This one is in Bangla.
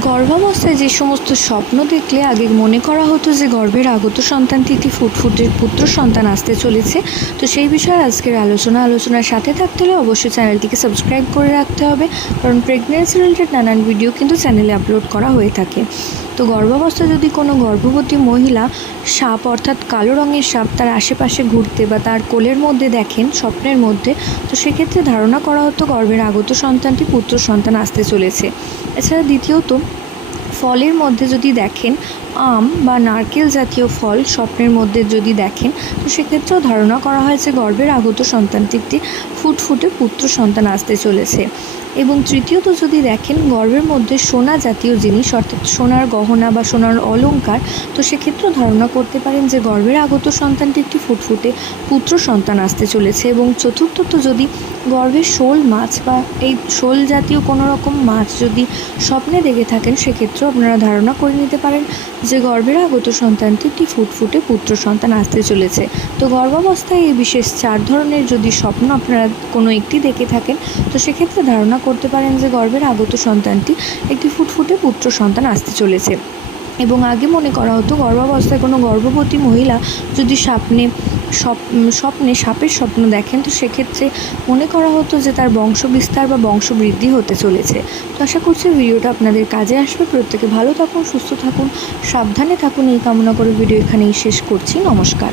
গর্ভাবস্থায় যে সমস্ত স্বপ্ন দেখলে আগে মনে করা হতো যে গর্ভের আগত সন্তানটি একটি ফুটফুটের পুত্র সন্তান আসতে চলেছে। তো সেই বিষয়ে আজকের আলোচনা, আলোচনার সাথে থাকতে হলে অবশ্যই চ্যানেলটিকে সাবস্ক্রাইব করে রাখতে হবে। কারণ প্রেগনেন্সি রিলেটেড নানান ভিডিও কিন্তু চ্যানেলে আপলোড করা হয়ে থাকে। তো গর্ভাবস্থায় যদি কোনো গর্ভবতী মহিলা সাপ অর্থাৎ কালো রঙের সাপ তার আশেপাশে ঘুরতে বা তার কোলের মধ্যে দেখেন, স্বপ্নের মধ্যে, তো সেক্ষেত্রে ধারণা করা হতো গর্ভের আগত সন্তানটি পুত্র সন্তান আসতে চলেছে। এছাড়া দ্বিতীয়ত, ফলের মধ্যে যদি দেখেন আম বা নারকেল জাতীয় ফল স্বপ্নের মধ্যে যদি দেখেন, তো সেক্ষেত্রেও ধারণা করা হয় যে গর্ভের আগত সন্তানটি একটি ফুটফুটে পুত্র সন্তান আসতে চলেছে। এবং তৃতীয়ত যদি দেখেন, গর্ভের মধ্যে সোনা জাতীয় জিনিস, অর্থাৎ সোনার গহনা বা সোনার অলঙ্কার তো সেক্ষেত্রেও ধারণা করতে পারেন যে গর্ভের আগত সন্তানটি একটি ফুটফুটে পুত্র সন্তান আসতে চলেছে। এবং চতুর্থত যদি গর্ভের শোল মাছ বা এই শোল জাতীয় কোনো রকম মাছ যদি স্বপ্নে দেখে থাকেন, সেক্ষেত্রেও আপনারা ধারণা করে নিতে পারেন যে গর্ভের আগত সন্তানটি একটি ফুটফুটে পুত্র সন্তান আসতে চলেছে। তো গর্ভাবস্থায় এই বিশেষ চার ধরনের যদি স্বপ্ন আপনারা কোনো একটি দেখে থাকেন, তো সেক্ষেত্রে ধারণা করতে পারেন যে গর্ভের আগত সন্তানটি একটি ফুটফুটে পুত্র সন্তান আসতে চলেছে। এবং আগে মনে করা হতো গর্ভাবস্থায় কোনো গর্ভবতী মহিলা যদি স্বপ্নে স্বপ- স্বপ্নে সাপের স্বপ্ন দেখেন, তো সেক্ষেত্রে মনে করা হতো যে তার বংশ বিস্তার বা বংশবৃদ্ধি হতে চলেছে। তো আশা করছি ভিডিওটা আপনাদের কাজে আসবে। প্রত্যেকে ভালো থাকুন, সুস্থ থাকুন, সাবধানে থাকুন। এই কামনা করে ভিডিও এখানেই শেষ করছি। নমস্কার।